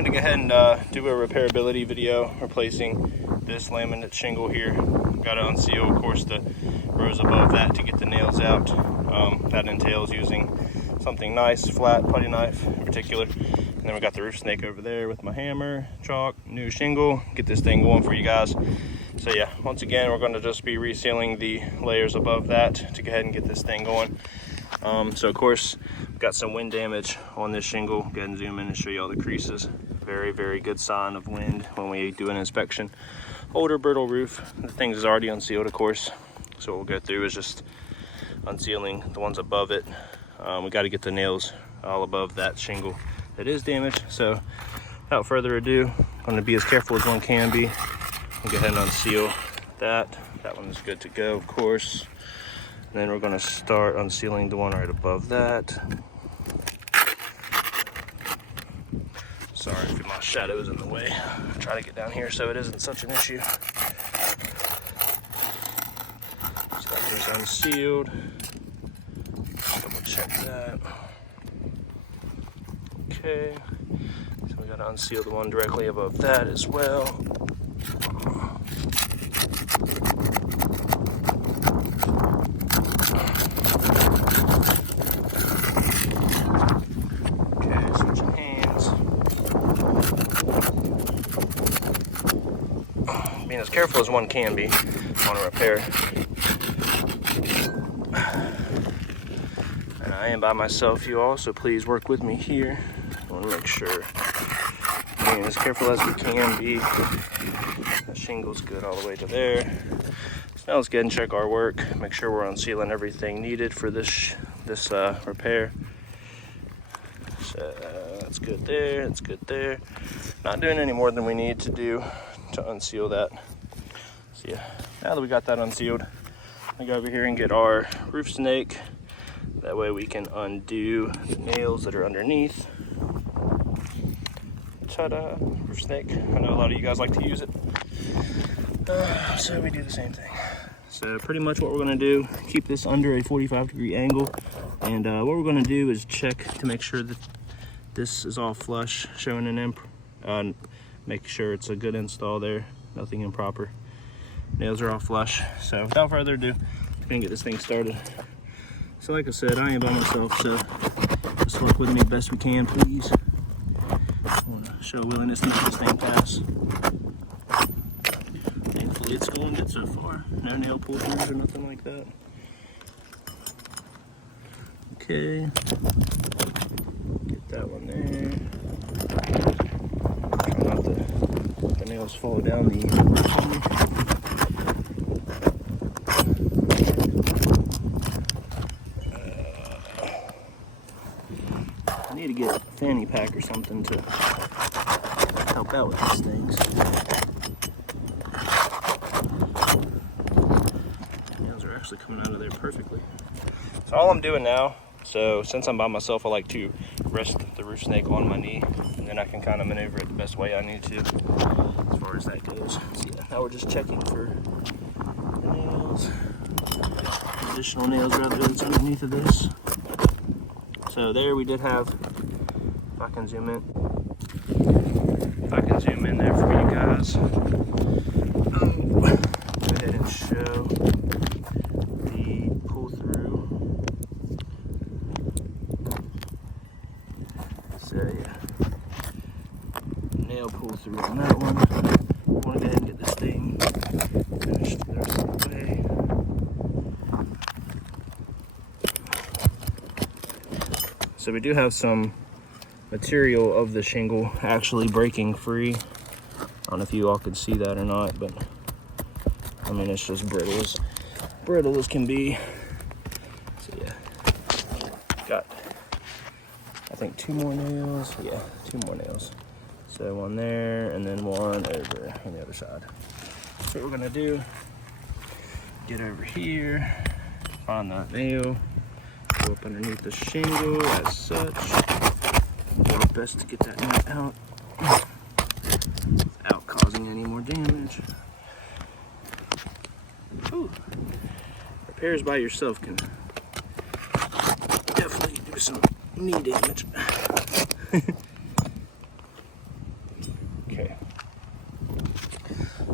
wanted to go ahead and do a repairability video replacing this laminate shingle here. Got to unseal, of course, the rows above that to get the nails out. That entails using something nice, flat putty knife in particular. And then we got the roof snake over there with my hammer, chalk, new shingle, get this thing going for you guys. So yeah, once again, we're going to just be resealing the layers above that to go ahead and get this thing going. So of course, got some wind damage on this shingle. Go ahead and zoom in and show you all the creases. Very, very good sign of wind when we do an inspection. Older brittle roof. The thing is already unsealed, of course. So what we'll go through is just unsealing the ones above it. We got to get the nails all above that shingle that is damaged. So without further ado, I'm going to be as careful as one can be. Go ahead and unseal that. That one is good to go, of course. And then we're going to start unsealing the one right above that. Sorry if my shadow is in the way. I'll try to get down here so it isn't such an issue. So that is unsealed. Double check that. Okay. So we got to unseal the one directly above that as well. Being as careful as one can be on a repair. And I am by myself, you all, so please work with me here. I want to make sure being as careful as we can be. The shingle's good all the way to there. So now let's get and check our work. Make sure we're unsealing everything needed for this repair. So that's good there, that's good there. Not doing any more than we need to do to unseal that. So yeah, now that we got that unsealed, I go over here and get our roof snake. That way we can undo the nails that are underneath. Ta-da, roof snake. I know a lot of you guys like to use it. So we do the same thing. So pretty much what we're gonna do, keep this under a 45-degree angle. And what we're gonna do is check to make sure that this is all flush, showing an imp. Make sure it's a good install there, nothing improper. Nails are all flush. So without further ado, I'm gonna get this thing started. So like I said, I am by myself, so just work with me best we can, please. I wanna show a willingness to make this thing pass. Thankfully it's going good so far. No nail pull throughs or nothing like that. Okay, get that one there. The nails fall down the I need to get a fanny pack or something to help out with these things. The nails are actually coming out of there perfectly. So all I'm doing now, so since I'm by myself, I like to rest the roof snake on my knee, and then I can kind of maneuver it the best way I need to, as far as that goes. So yeah, now we're just checking for nails, additional nails rather that's underneath of this. So there we did have, if I can zoom in there for you guys. Go ahead and show the pull through. So yeah, nail pull through on that one. I want to go ahead and get this thing finished the rest of the way. So we do have some material of the shingle actually breaking free. I don't know if you all can see that or not, but I mean, it's just brittle as can be. So yeah, got, I think 2 more nails. Yeah, 2 more nails. So one there and then one over on the other side. So what we're gonna do, get over here, find that nail, go up underneath the shingle as such. Do our best to get that nut out without causing any more damage. Ooh. Repairs by yourself can definitely do some knee damage.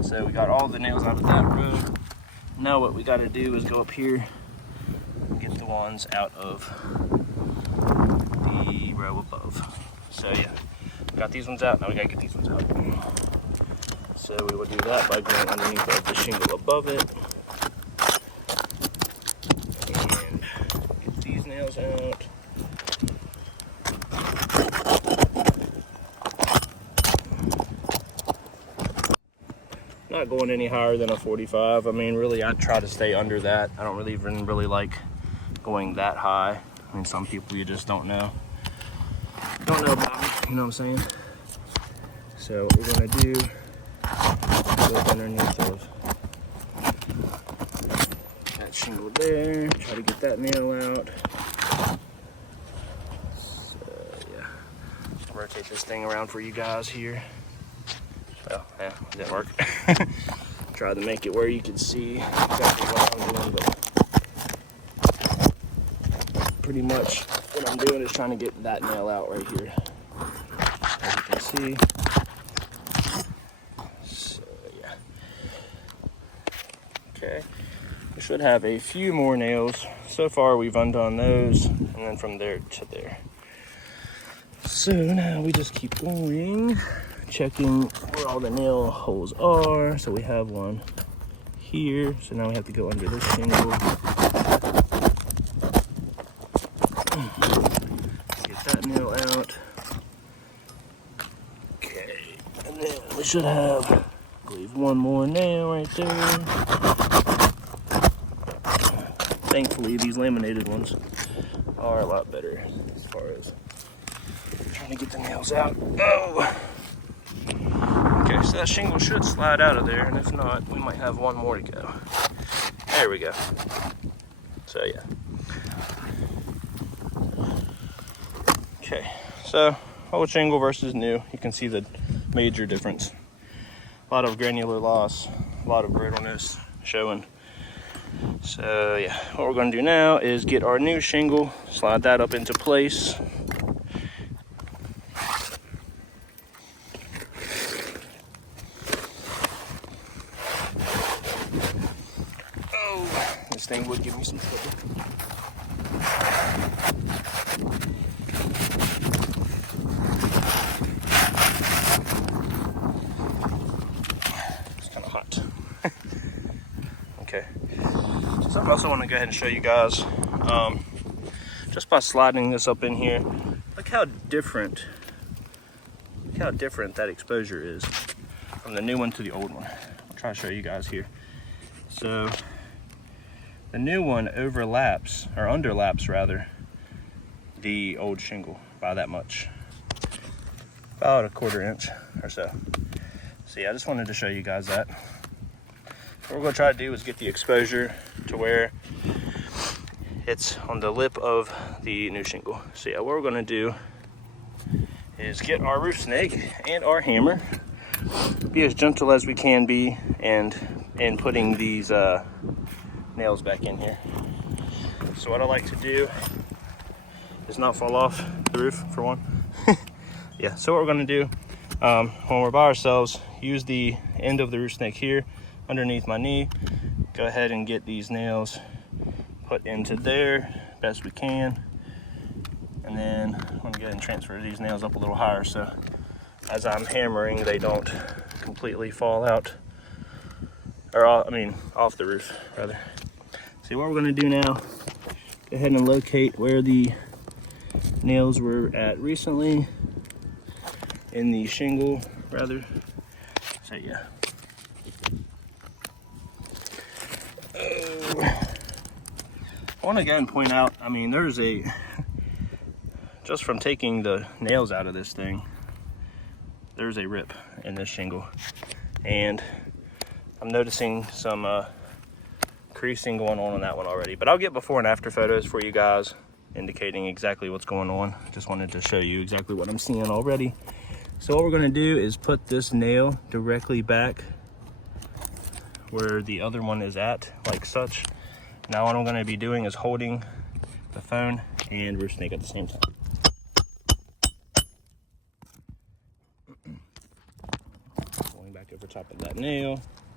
So we got all the nails out of that row. Now what we got to do is go up here and get the ones out of the row above. So yeah, we got these ones out. Now we got to get these ones out. So we will do that by going underneath of the shingle above it and get these nails out. Not going any higher than a 45. I mean, really, I try to stay under that. I don't really like going that high. I mean, some people you just don't know about it, you know what I'm saying? So what we're gonna do, go underneath of that shingle there, try to get that nail out. So yeah, rotate this thing around for you guys here. Well, yeah, it didn't work. Try to make it where you can see exactly what I'm doing, but pretty much what I'm doing is trying to get that nail out right here, as you can see. So, yeah. Okay, we should have a few more nails. So far, we've undone those, and then from there to there. So now we just keep going, checking where all the nail holes are. So we have one here. So now we have to go under this shingle. Get that nail out. Okay, and then we should have, I believe, one more nail right there. Thankfully, these laminated ones are a lot better as far as trying to get the nails out. Oh! Okay, so that shingle should slide out of there, and if not, we might have one more to go. There we go. So yeah. Okay, so old shingle versus new. You can see the major difference. A lot of granular loss, a lot of brittleness showing. So yeah, what we're going to do now is get our new shingle, slide that up into place. This thing would give me some trouble. It's kind of hot. Okay. So I also want to go ahead and show you guys, just by sliding this up in here, look how different that exposure is from the new one to the old one. I'll try to show you guys here. So the new one overlaps, or underlaps rather, the old shingle by that much. About a 1/4 inch or so. So yeah, I just wanted to show you guys that. What we're gonna try to do is get the exposure to where it's on the lip of the new shingle. So yeah, what we're gonna do is get our roof snake and our hammer, be as gentle as we can be, and in putting these nails back in here. So what I like to do is not fall off the roof, for one. Yeah, so what we're gonna do, when we're by ourselves, use the end of the roof snake here underneath my knee, go ahead and get these nails put into there best we can, and then I'm gonna go ahead and transfer these nails up a little higher so as I'm hammering they don't completely fall out, or off the roof rather. See, what we're gonna do now, go ahead and locate where the nails were at recently in the shingle rather. So yeah. I want to go and point out, I mean, there's just from taking the nails out of this thing, there's a rip in this shingle, and I'm noticing some creasing going on that one already, but I'll get before and after photos for you guys indicating exactly what's going on. Just wanted to show you exactly what I'm seeing already. So what we're going to do is put this nail directly back where the other one is at, like such. Now what I'm going to be doing is holding the phone and roof snake at the same time. Going back over top of that nail.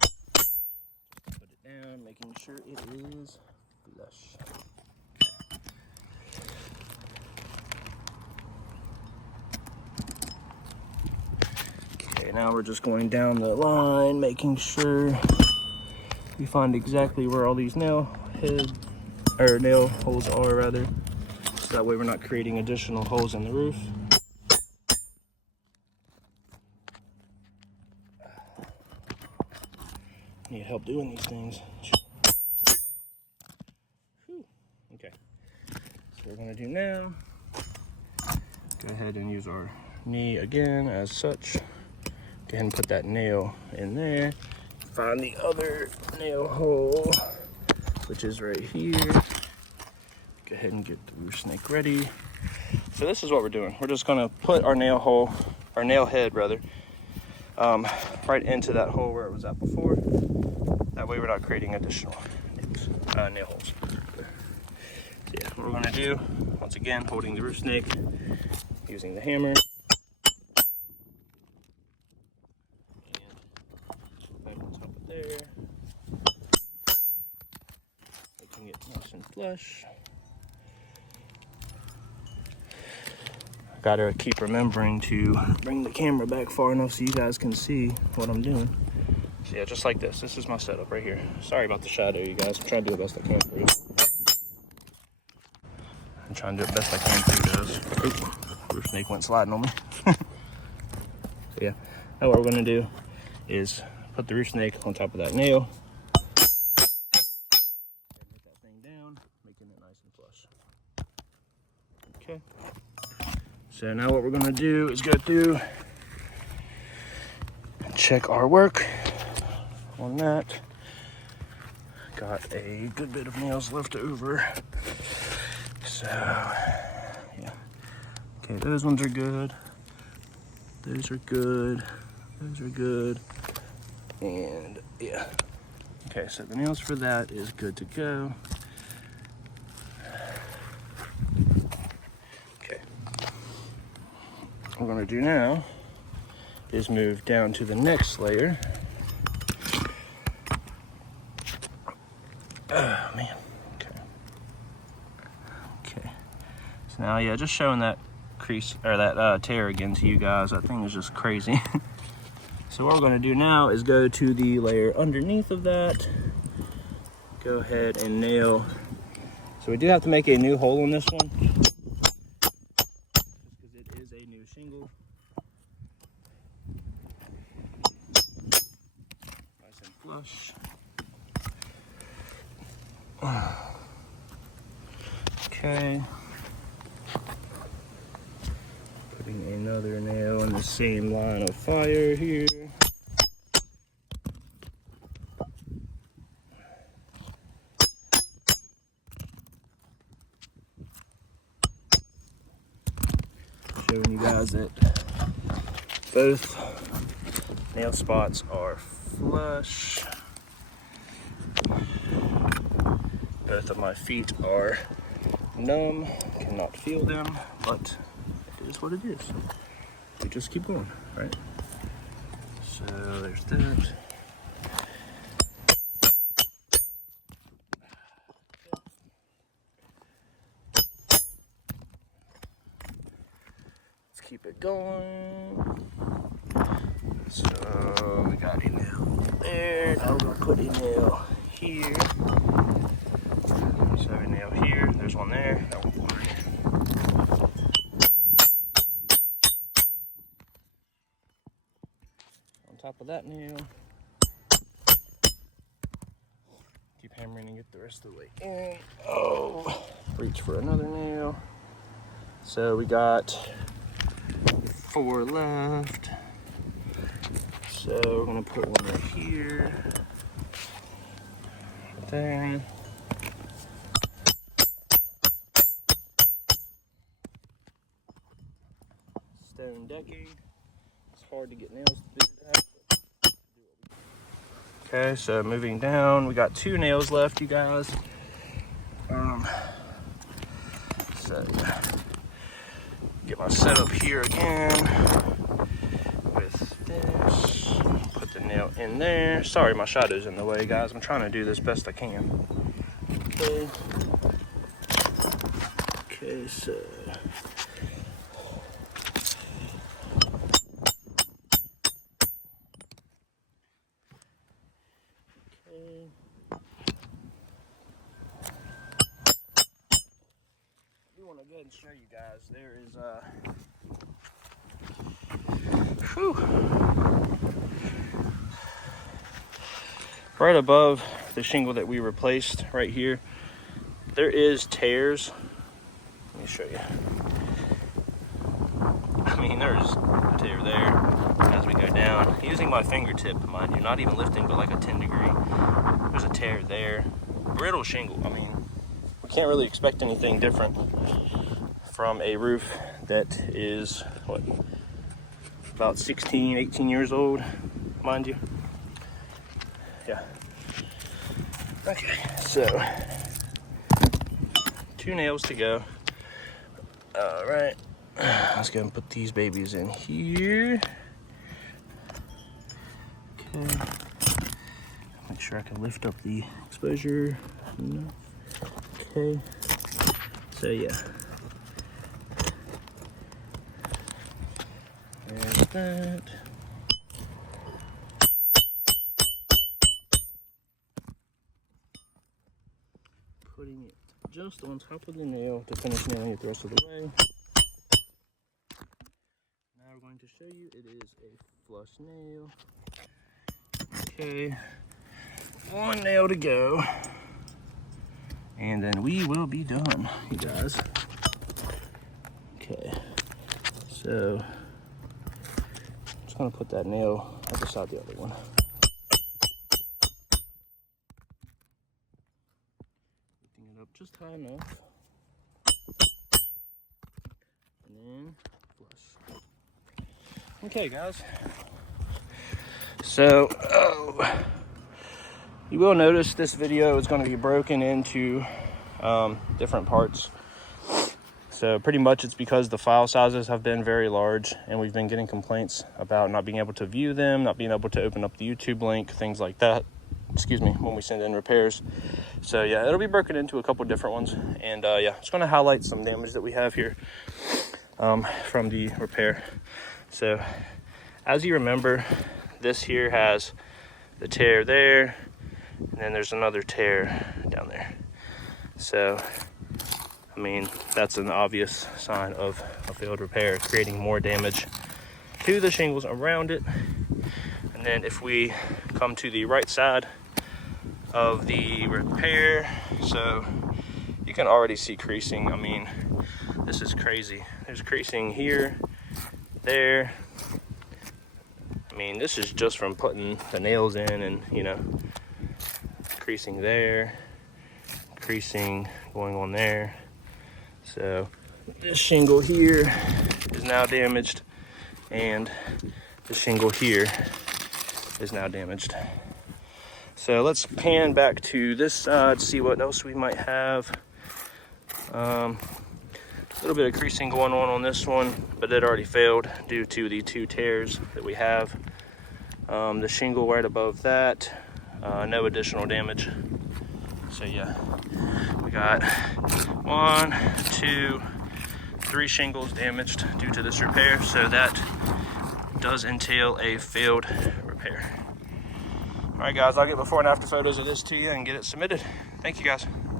down, making sure it is flush. Okay, now we're just going down the line, making sure we find exactly where all these nail holes are, rather. So that way we're not creating additional holes in the roof. Need help doing these things. Whew. Okay, so what we're gonna do now, go ahead and use our knee again as such. Go ahead and put that nail in there. Find the other nail hole, which is right here. Go ahead and get the roof snake ready. So this is what we're doing. We're just gonna put our nail head rather, right into that hole where it was at before. That way we're not creating additional nail holes. So yeah, what we're gonna do, once again, holding the roof snake, using the hammer. And back on top of there. Making it nice and flush. Gotta keep remembering to bring the camera back far enough so you guys can see what I'm doing. So yeah, just like this. This is my setup right here. Sorry about the shadow, you guys. I'm trying to do the best I can for you. I'm trying to do the best I can for you guys. Oop, roof snake went sliding on me. So yeah, now what we're gonna do is put the roof snake on top of that nail. And put that thing down, making it nice and flush. Okay. So now what we're gonna do is go through and check our work on that. Got a good bit of nails left over. So, yeah. Okay, those ones are good. Those are good. Those are good. And yeah. Okay, so the nails for that is good to go. What we're going to do now is move down to the next layer. Oh man. Okay. So now, yeah, just showing that crease or that tear again to you guys. That thing is just crazy. So what we're going to do now is go to the layer underneath of that. Go ahead and nail. So we do have to make a new hole in this one. Shingle. Nice and flush. Okay. Putting another nail in the same line of fire here. Showing you guys that both nail spots are flush. Both of my feet are numb, cannot feel them, but it is what it is. We just keep going, right? So there's that. Keep it going. So we got a nail there. Now we're gonna put a nail here. So a nail here. There's one there. That won't work. On top of that nail. Keep hammering and get the rest of the way in. Oh, reach for another nail. So we got 4 left. So we're gonna put one right here, right there. Stone decking. It's hard to get nails to do that. Okay, so moving down, we got 2 nails left, you guys. So get my setup here again with this. Put the nail in there. Sorry, my shadow's in the way, guys. I'm trying to do this best I can. Okay. Okay, so. Okay. I do want to go ahead and show you guys. There is right above the shingle that we replaced right here, there is tears. Let me show you. I mean, there's a tear there as we go down. Using my fingertip, mind you, not even lifting, but like a 10 degree. There's a tear there. Brittle shingle. I mean, we can't really expect anything different from a roof that is, what, about 16, 18 years old, mind you. Yeah. Okay, so 2 nails to go. All right, let's go and put these babies in here. Okay, make sure I can lift up the exposure. No. Okay, so yeah. There's that. Putting it just on top of the nail to finish nailing it the rest of the way. Now we're going to show you it is a flush nail. Okay, 1 nail to go. And then we will be done, you guys. Okay, so I'm just gonna put that nail up beside the other one. Lifting it up just high enough. And then flush. Okay, guys. So, you will notice this video is going to be broken into different parts. So pretty much it's because the file sizes have been very large and we've been getting complaints about not being able to view them, not being able to open up the YouTube link, things like that. Excuse me, when we send in repairs. So yeah, it'll be broken into a couple different ones. And yeah, it's going to highlight some damage that we have here from the repair. So as you remember, this here has the tear there, and then there's another tear down there. So, I mean, that's an obvious sign of a failed repair, creating more damage to the shingles around it. And then if we come to the right side of the repair, so you can already see creasing. I mean, this is crazy. There's creasing here, there. I mean, this is just from putting the nails in and, you know, creasing there, creasing going on there. So this shingle here is now damaged and the shingle here is now damaged. So let's pan back to this side, see what else we might have. A little bit of creasing going on this one, but it already failed due to the 2 tears that we have. The shingle right above that, no additional damage. So yeah, we got 1, 2, 3 shingles damaged due to this repair. So that does entail a failed repair. All right, guys, I'll get before and after photos of this to you and get it submitted. Thank you, guys.